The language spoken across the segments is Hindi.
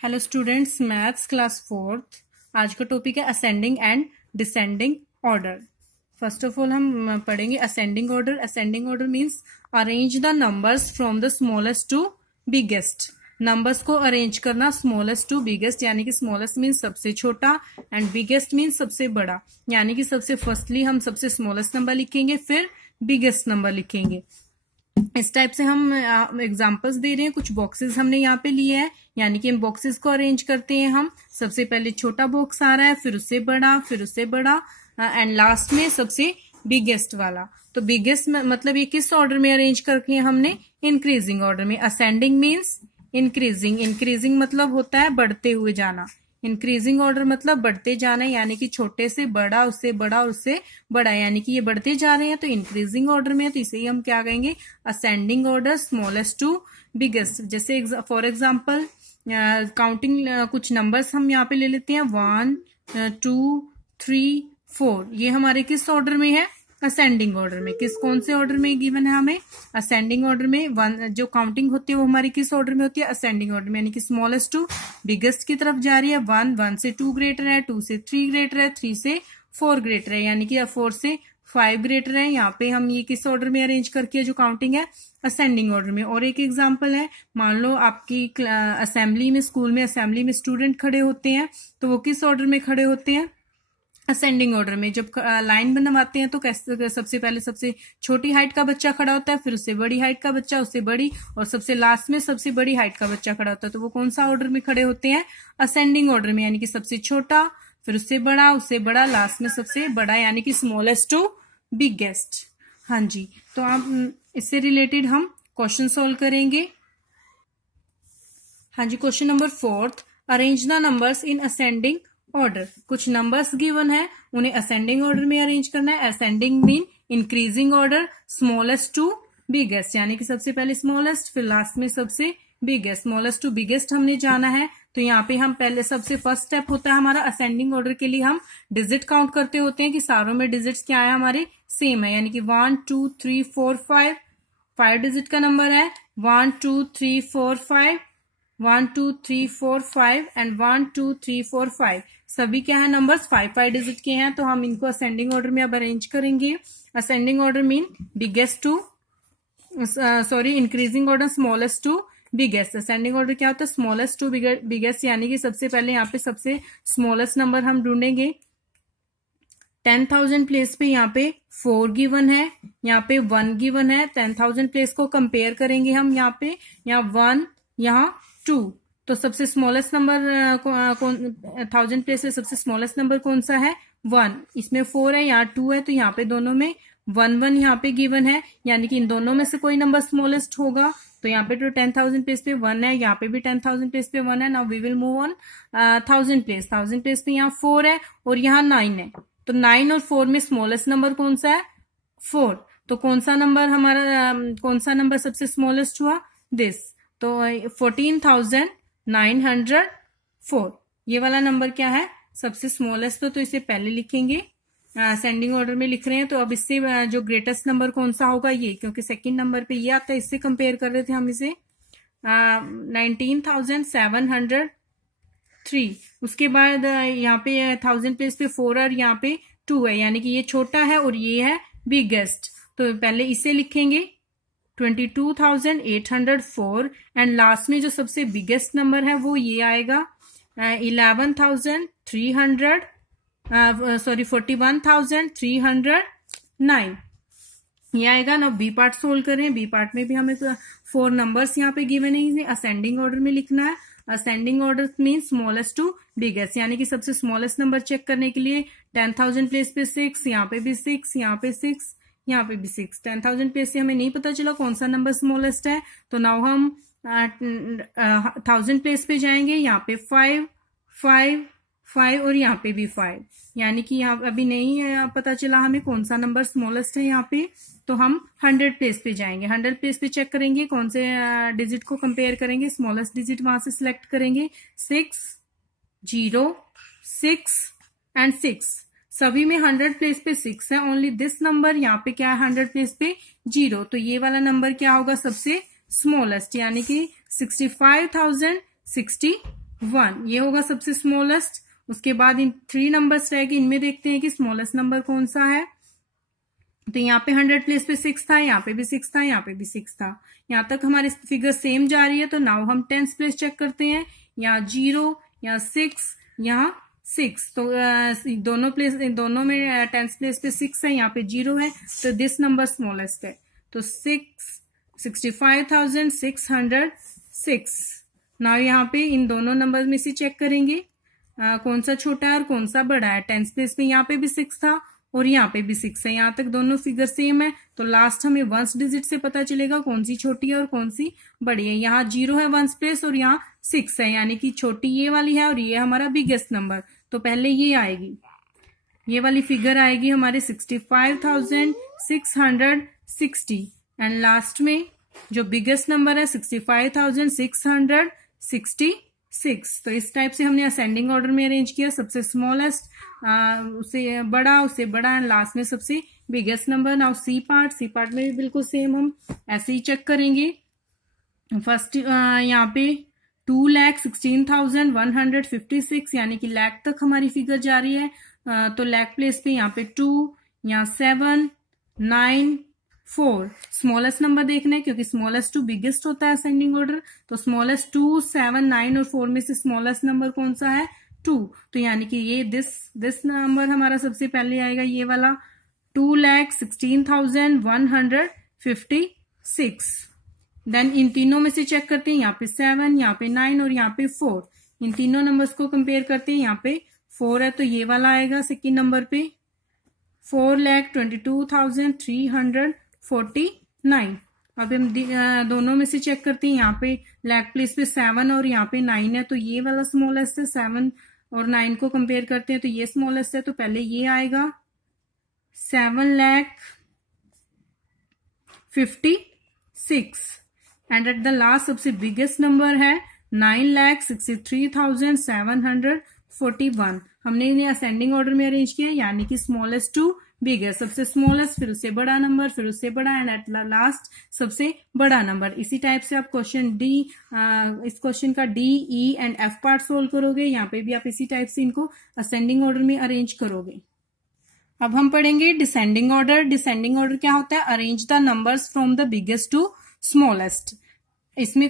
Hello students, maths class fourth. आज का टॉपिक है ascending and descending order. First of all हम पढ़ेंगे ascending order. Ascending order means arrange the numbers from the smallest to biggest. Numbers को अरेंज करना स्मॉलेस्ट टू बिगेस्ट, यानी कि स्मॉलेस्ट मीन्स सबसे छोटा एंड बिगेस्ट मीन्स सबसे बड़ा, यानी कि सबसे फर्स्टली हम सबसे स्मॉलेस्ट नंबर लिखेंगे, फिर बिगेस्ट नंबर लिखेंगे। इस टाइप से हम एग्जांपल्स दे रहे हैं। कुछ बॉक्सेस हमने यहाँ पे लिए हैं, यानी कि हम बॉक्सेस को अरेंज करते हैं। हम सबसे पहले छोटा बॉक्स आ रहा है, फिर उससे बड़ा, फिर उससे बड़ा एंड लास्ट में सबसे बिगेस्ट वाला। तो बिगेस्ट मतलब ये किस ऑर्डर में अरेंज करके हमने? इंक्रीजिंग ऑर्डर में। Ascending means increasing. इंक्रीजिंग मतलब होता है बढ़ते हुए जाना। इंक्रीजिंग ऑर्डर मतलब बढ़ते जाना, यानी कि छोटे से बड़ा, उससे बड़ा और उससे बड़ा, यानी कि ये बढ़ते जा रहे हैं तो इंक्रीजिंग ऑर्डर में है। तो इसे ही हम क्या कहेंगे? Ascending order, smallest to biggest. जैसे फॉर एग्जांपल काउंटिंग कुछ नंबर्स हम यहाँ पे ले लेते हैं। 1 2 3 4, ये हमारे किस ऑर्डर में है? असेंडिंग ऑर्डर में। कौन से ऑर्डर में गिवन है हमें? असेंडिंग ऑर्डर में। वन जो काउंटिंग होती है वो हमारी किस ऑर्डर में होती है? असेंडिंग ऑर्डर में, यानी कि स्मॉलेस्ट टू बिगेस्ट की तरफ जा रही है। 1 से 2 ग्रेटर है, 2 से 3 ग्रेटर है, 3 से 4 ग्रेटर है, यानी कि 4 से 5 ग्रेटर है। यहाँ पे हम ये किस ऑर्डर में अरेंज करके जो काउंटिंग है? असेंडिंग ऑर्डर में। और एक एग्जांपल है, मान लो आपकी असेंबली में, स्कूल में असेंबली में स्टूडेंट खड़े होते हैं, तो वो किस ऑर्डर में खड़े होते हैं? असेंडिंग ऑर्डर में। जब लाइन बनवाते हैं तो कैसे? सबसे पहले सबसे छोटी हाइट का बच्चा खड़ा होता है, फिर उससे बड़ी हाइट का बच्चा, उससे बड़ी, और सबसे लास्ट में सबसे बड़ी हाइट का बच्चा खड़ा होता है। तो वो कौन सा ऑर्डर में खड़े होते हैं? असेंडिंग ऑर्डर में, यानी कि सबसे छोटा, फिर उससे बड़ा, लास्ट में सबसे बड़ा, यानी कि स्मॉलेस्ट टू बिगेस्ट। हाँ जी, तो आप इससे रिलेटेड हम क्वेश्चन सॉल्व करेंगे। हाँ जी, question number 4, arrange the numbers in ascending order. कुछ नंबर्स गिवन है, उन्हें असेंडिंग ऑर्डर में अरेंज करना है। Ascending mean increasing order, smallest to biggest, यानी कि सबसे पहले स्मॉलेस्ट, फिर लास्ट में सबसे बिगेस्ट। स्मॉलेस्ट टू बिगेस्ट हमने जाना है, तो यहाँ पे हम पहले सबसे फर्स्ट स्टेप होता है हमारा असेंडिंग ऑर्डर के लिए हम डिजिट काउंट करते होते हैं कि सारों में डिजिट्स क्या है? हमारे सेम है, यानी कि 1 2 3 4 5, 5 डिजिट का नंबर है। 1 2 3 4 5, 1 2 3 4 5 एंड 1 2 3 4 5, सभी क्या है? नंबर्स 5 डिजिट के हैं। तो हम इनको असेंडिंग ऑर्डर में अब अरेंज करेंगे। Ascending order mean biggest to increasing order smallest to biggest. Ascending order क्या होता है? स्मॉलेस्ट टू बिगेस्ट, यानी कि सबसे पहले यहाँ पे सबसे स्मॉलेस्ट नंबर हम ढूंढेंगे। 10,000 प्लेस पे यहाँ पे 4 गिवन है, यहाँ पे 1 गिवन है। 10,000 प्लेस को कंपेयर करेंगे हम, यहाँ पे 1, यहाँ 2, तो सबसे स्मॉलेस्ट नंबर कौन? 1000 प्लेस से सबसे स्मॉलेस्ट नंबर कौन सा है? 1। इसमें 4 है, यहाँ 2 है, तो यहाँ पे दोनों में 1 1 यहाँ पे गिवन है, यानी कि इन दोनों में से कोई नंबर स्मॉलेस्ट होगा। तो यहाँ पे तो 10,000 प्लेस पे 1 है, यहाँ पे भी 10,000 प्लेस पे 1 है। Now we will move on 1000 place. 1000 place पे यहाँ 4 है और यहाँ 9 है, तो 9 और 4 में स्मॉलेस्ट नंबर कौन सा है? 4। तो कौन सा नंबर हमारा कौन सा नंबर सबसे स्मॉलेस्ट हुआ? दिस। तो 14,904, ये वाला नंबर क्या है? सबसे स्मॉलेस्ट। तो इसे पहले लिखेंगे, असेंडिंग ऑर्डर में लिख रहे हैं। तो अब इससे जो ग्रेटेस्ट नंबर कौन सा होगा? ये, क्योंकि सेकंड नंबर पे ये आता है, इससे कंपेयर कर रहे थे हम इसे। 19,703। उसके बाद यहाँ पे 1000 प्लेस पे 4 और यहाँ पे 2 है, यानी कि ये छोटा है और ये है बिगेस्ट। तो पहले इसे लिखेंगे 22,804 एंड लास्ट में जो सबसे बिगेस्ट नंबर है वो ये आएगा 41,309, ये आएगा ना। बी पार्ट सोल्व करें। बी पार्ट में भी हमें 4 नंबर्स यहाँ पे गिवन है, इसे असेंडिंग ऑर्डर में लिखना है। Ascending order mean smallest to biggest, यानी कि सबसे स्मॉलेस्ट नंबर चेक करने के लिए 10,000 प्लेस पे 6, यहाँ पे भी 6, यहाँ पे 6, यहाँ पे भी 6। 10,000 प्लेस से हमें नहीं पता चला कौन सा नंबर स्मॉलेस्ट है, तो नाउ हम 1000 प्लेस पे जाएंगे। यहाँ पे 5 5 5 और यहाँ पे भी 5, यानी कि यहाँ अभी नहीं पता चला हमें कौन सा नंबर स्मॉलेस्ट है यहाँ पे। तो हम 100 प्लेस पे जाएंगे। 100 प्लेस पे चेक करेंगे कौन से डिजिट को कंपेयर करेंगे। स्मॉलेस्ट डिजिट वहां से सिलेक्ट करेंगे। 6 0 6 एंड 6, सभी में 100 प्लेस पे 6 है। ओनली दिस नंबर यहाँ पे क्या है? 100 प्लेस पे 0, तो ये वाला नंबर क्या होगा? सबसे स्मॉलेस्ट, यानी कि 65,060 1 ये होगा सबसे स्मॉलेस्ट। उसके बाद इन 3 नंबर्स रह गए, इनमें देखते हैं कि स्मॉलेस्ट नंबर कौन सा है। तो यहाँ पे 100 प्लेस पे 6 था, यहाँ पे भी 6 था, यहाँ पे भी 6 था। यहाँ तक हमारी फिगर सेम जा रही है। तो नाउ हम 10th प्लेस चेक करते हैं। यहाँ 0, यहाँ 6, यहाँ 6। तो दोनों में 10th प्लेस पे 6 है, यहाँ पे 0 है, तो दिस नंबर स्मॉलेस्ट है। तो 65,606। नाउ यहाँ पे इन दोनों नंबर में से चेक करेंगे कौन सा छोटा है और कौन सा बड़ा है। 10th प्लेस पे यहाँ पे भी 6 था और यहाँ पे भी 6 है। यहाँ तक दोनों फिगर सेम है। तो लास्ट हमें 1st डिजिट से पता चलेगा कौन सी छोटी है और कौन सी बड़ी है। यहाँ 0 है 1st प्लेस और यहाँ 6 है, यानी कि छोटी ये वाली है और ये हमारा बिगेस्ट नंबर। तो पहले ये आएगी, ये वाली फिगर आएगी हमारे 65,660 एंड लास्ट में जो बिगेस्ट नंबर है 65,666। तो इस टाइप से हमने असेंडिंग ऑर्डर में अरेंज किया। सबसे स्मॉलेस्ट उससे बड़ा एंड लास्ट में सबसे biggest number. Now C part में भी बिल्कुल सेम हम ऐसे ही चेक करेंगे। फर्स्ट यहाँ पे 2,16,156 यानी कि लाख तक हमारी फिगर जा रही है। तो लाख प्लेस पे यहाँ पे 2, यहाँ 7, 9, 4 स्मॉलेस्ट नंबर देखना है क्योंकि स्मॉलेस्ट टू बिगेस्ट होता है असेंडिंग ऑर्डर। तो स्मॉलेस्ट 2, 7, 9 और 4 में से स्मॉलेस्ट नंबर कौन सा है? 2। तो यानी कि ये दिस नंबर हमारा सबसे पहले आएगा, ये वाला 2,16,156। देन इन तीनों में से चेक करते हैं। यहाँ पे 7, यहाँ पे 9 और यहाँ पे 4। इन तीनों नंबर्स को कंपेयर करते हैं। यहाँ पे 4 है तो ये वाला आएगा सेकेंड नंबर पे 4,22,349। अब हम दोनों में से चेक करते हैं। यहाँ पे लाख प्लेस पे 7 और यहाँ पे 9 है तो ये वाला स्मॉलेस्ट है। 7 और 9 को कंपेयर करते हैं तो ये स्मॉलेस्ट है, तो पहले ये आएगा 7,56 एंड एट द लास्ट सबसे बिगेस्ट नंबर है 9,63,741। हमने इन्हें असेंडिंग ऑर्डर में अरेंज किया, यानी कि स्मॉलेस्ट टू बिगेस्ट, सबसे स्मॉलेस्ट फिर उससे बड़ा नंबर फिर उससे बड़ा एंड एट लास्ट सबसे बड़ा नंबर। इसी टाइप से आप क्वेश्चन इस क्वेश्चन का D, E and F part solve करोगे। यहाँ पे भी आप इसी टाइप से इनको असेंडिंग ऑर्डर में अरेंज करोगे। अब हम पढ़ेंगे डिसेंडिंग ऑर्डर। डिसेंडिंग ऑर्डर क्या होता है? Arrange the numbers from the biggest to smallest. इसमें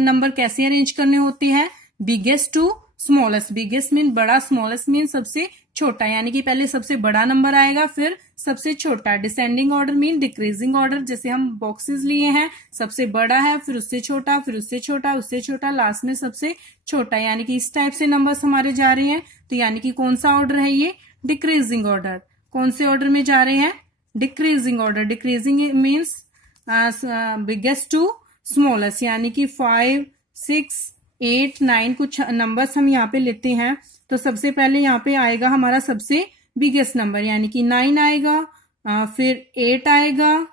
नंबर कैसे अरेंज करने होते हैं? Biggest to smallest. Biggest mean बड़ा, स्मॉलेस्ट मीन सबसे छोटा, यानी कि पहले सबसे बड़ा नंबर आएगा फिर सबसे छोटा। Descending order mean decreasing order. जैसे हम बॉक्सेस लिए हैं, सबसे बड़ा है फिर उससे छोटा फिर उससे छोटा उससे छोटा लास्ट में सबसे छोटा, यानी कि इस टाइप से नंबर्स हमारे जा रहे हैं। तो यानी कि कौन सा ऑर्डर है ये? Decreasing order. कौन से ऑर्डर में जा रहे हैं? Decreasing order. Decreasing means biggest to smallest, यानी कि 5, 6, 8, 9 कुछ नंबर्स हम यहाँ पे लेते हैं। तो सबसे पहले यहाँ पे आएगा हमारा सबसे बिगेस्ट नंबर, यानी कि 9 आएगा, फिर 8 आएगा,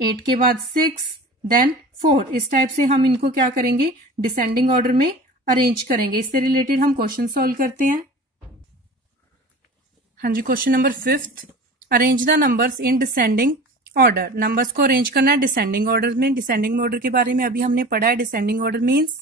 8 के बाद 6, देन 4। इस टाइप से हम इनको क्या करेंगे? डिसेंडिंग ऑर्डर में अरेंज करेंगे। इससे रिलेटेड हम क्वेश्चन सॉल्व करते हैं। हाँ जी, question number 5th, arrange the numbers in descending order. Numbers को अरेंज करना है डिसेंडिंग ऑर्डर में। डिसेंडिंग ऑर्डर के बारे में अभी हमने पढ़ा है। Descending order means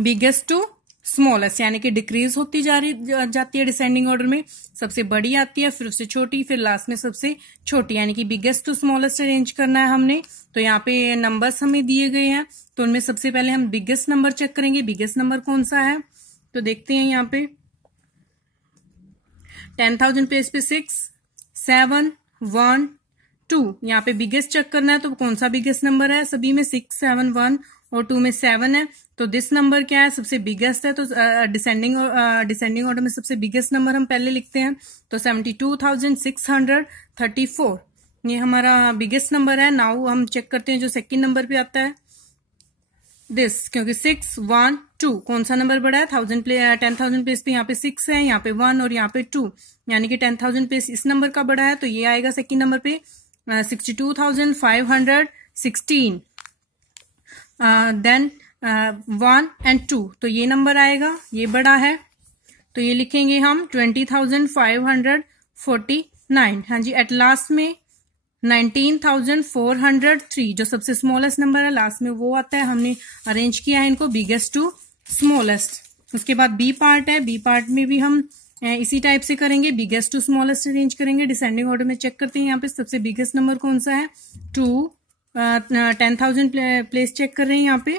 biggest to smallest, यानी कि डिक्रीज होती जाती है डिसेंडिंग ऑर्डर में। सबसे बड़ी आती है फिर उससे छोटी फिर लास्ट में सबसे छोटी, यानी कि बिगेस्ट टू स्मॉलेस्ट अरेंज करना है हमने। तो यहाँ पे नंबर्स हमें दिए गए हैं तो उनमें सबसे पहले हम बिगेस्ट नंबर चेक करेंगे। बिगेस्ट नंबर कौन सा है? तो देखते हैं यहाँ पे 10,000 प्लेस पे 6, 7, 1, 2। यहाँ पे बिगेस्ट चेक करना है तो कौन सा बिगेस्ट नंबर है? सभी में 6, 7, 1 और 2 में 7 है। तो दिस नंबर क्या है? सबसे बिगेस्ट है। तो डिसेंडिंग ऑर्डर में सबसे बिगेस्ट नंबर हम पहले लिखते हैं। तो 72,634 ये हमारा बिगेस्ट नंबर है। नाउ हम चेक करते हैं जो सेकंड नंबर पे आता है दिस, क्योंकि 6, 1, 2 कौन सा नंबर बड़ा है? 10,000 प्लेस पे यहाँ पे 6 है, यहाँ पे 1 और यहाँ पे 2, यानी कि 10,000 प्लेस इस नंबर का बड़ा है। तो ये आएगा सेकंड नंबर पे 62,516। देन 1 एंड 2, तो ये नंबर आएगा, ये बड़ा है। तो ये लिखेंगे हम 20,549। हाँ जी, एट लास्ट में 19,403 जो सबसे स्मॉलेस्ट नंबर है लास्ट में वो आता है। हमने अरेंज किया है इनको बिगेस्ट टू स्मॉलेस्ट। उसके बाद बी पार्ट है, बी पार्ट में भी हम इसी टाइप से करेंगे, बिगेस्ट टू स्मॉलेस्ट अरेंज करेंगे। डिसेंडिंग ऑर्डर में चेक करते हैं यहाँ पे सबसे बिगेस्ट नंबर कौन सा है, 10,000 प्लेस चेक कर रहे हैं यहाँ पे।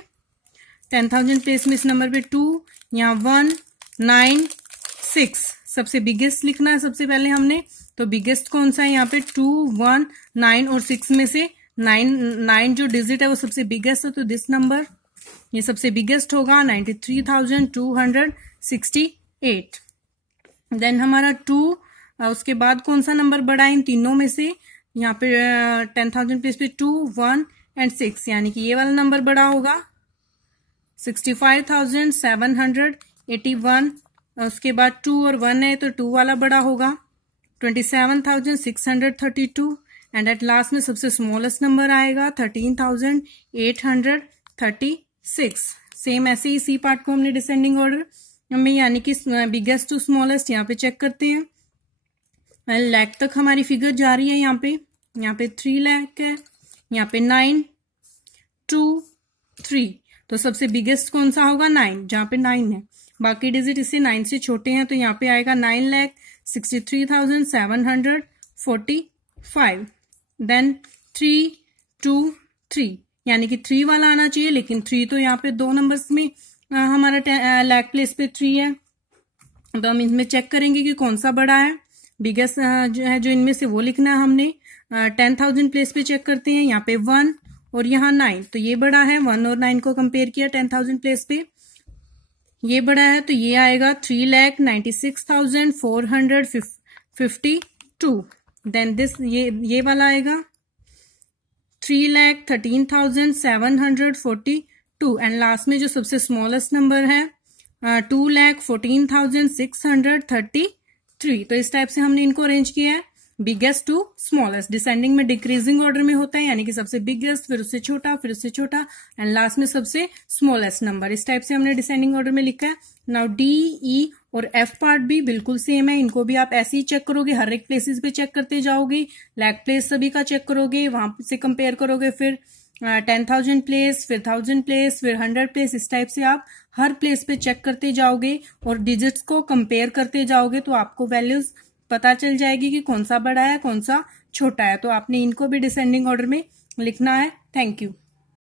10,000 प्लेस में इस नंबर पे 2, यहाँ 1, 9, 6 सबसे बिगेस्ट लिखना है सबसे पहले हमने। तो बिगेस्ट कौन सा है यहाँ पे, 2, 1, 9 और 6 में से 9 जो डिजिट है वो सबसे बिगेस्ट है, तो दिस नंबर ये सबसे बिगेस्ट होगा 93,268। देन हमारा 2, उसके बाद कौन सा नंबर बड़ा है इन तीनों में से, यहाँ पे 10,000 प्लेस पे 2, 1 एंड 6, यानी कि ये वाला नंबर बड़ा होगा 65,781। उसके बाद 2 और 1 है तो 2 वाला बड़ा होगा 27,632 एंड एट लास्ट में सबसे स्मॉलेस्ट नंबर आएगा 13,836। सेम ऐसे ही सी पार्ट को हमने डिसेंडिंग ऑर्डर में, यानी कि बिगेस्ट टू स्मॉलेस्ट यहाँ पे चेक करते हैं। लाख तक हमारी फिगर जा रही है यहाँ पे 3 लाख है, यहाँ पे 9, 2, 3, तो सबसे बिगेस्ट कौन सा होगा 9, जहाँ पे 9 है। बाकी डिजिट इससे 9 से छोटे हैं तो यहाँ पे आएगा 9,63,745। देन 3, 2, 3, यानी कि 3 वाला आना चाहिए, लेकिन 3 तो यहाँ पे 2 नंबर्स में हमारा लाख प्लेस पे 3 है, तो हम इनमें चेक करेंगे कि कौन सा बड़ा है। बिगेस्ट जो है जो इनमें से वो लिखना है हमने। 10,000 प्लेस पे चेक करते हैं, यहाँ पे 1 और यहाँ 9, तो ये बड़ा है। 1 और 9 को कंपेयर किया 10,000 प्लेस पे, ये बड़ा है तो ये आएगा 3,96,452। देन दिस ये वाला आएगा 3,13,742 एंड लास्ट में जो सबसे स्मॉलेस्ट नंबर है 2,14,633। तो इस टाइप से हमने इनको अरेंज किया है बिगेस्ट टू स्मॉलेस्ट। डिसेंडिंग में डिक्रीजिंग ऑर्डर में होता है, यानी कि सबसे बिगेस्ट, फिर उससे छोटा, फिर उससे छोटा एंड लास्ट में सबसे स्मॉलेस्ट नंबर। इस टाइप से हमने डिसेंडिंग ऑर्डर में लिखा है। नाउ डी, ई और एफ पार्ट भी बिल्कुल सेम है, इनको भी आप ऐसे ही चेक करोगे, हर एक प्लेसेस पे चेक करते जाओगे, लाख प्लेस सभी का चेक करोगे, वहां से कंपेयर करोगे, फिर 10,000 प्लेस, फिर 1,000 प्लेस, फिर 100 प्लेस, इस टाइप से आप हर प्लेस पे चेक करते जाओगे और डिजिट्स को कंपेयर करते जाओगे, तो आपको वैल्यूज पता चल जाएगी कि कौन सा बड़ा है कौन सा छोटा है। तो आपने इनको भी डिसेंडिंग ऑर्डर में लिखना है। Thank you.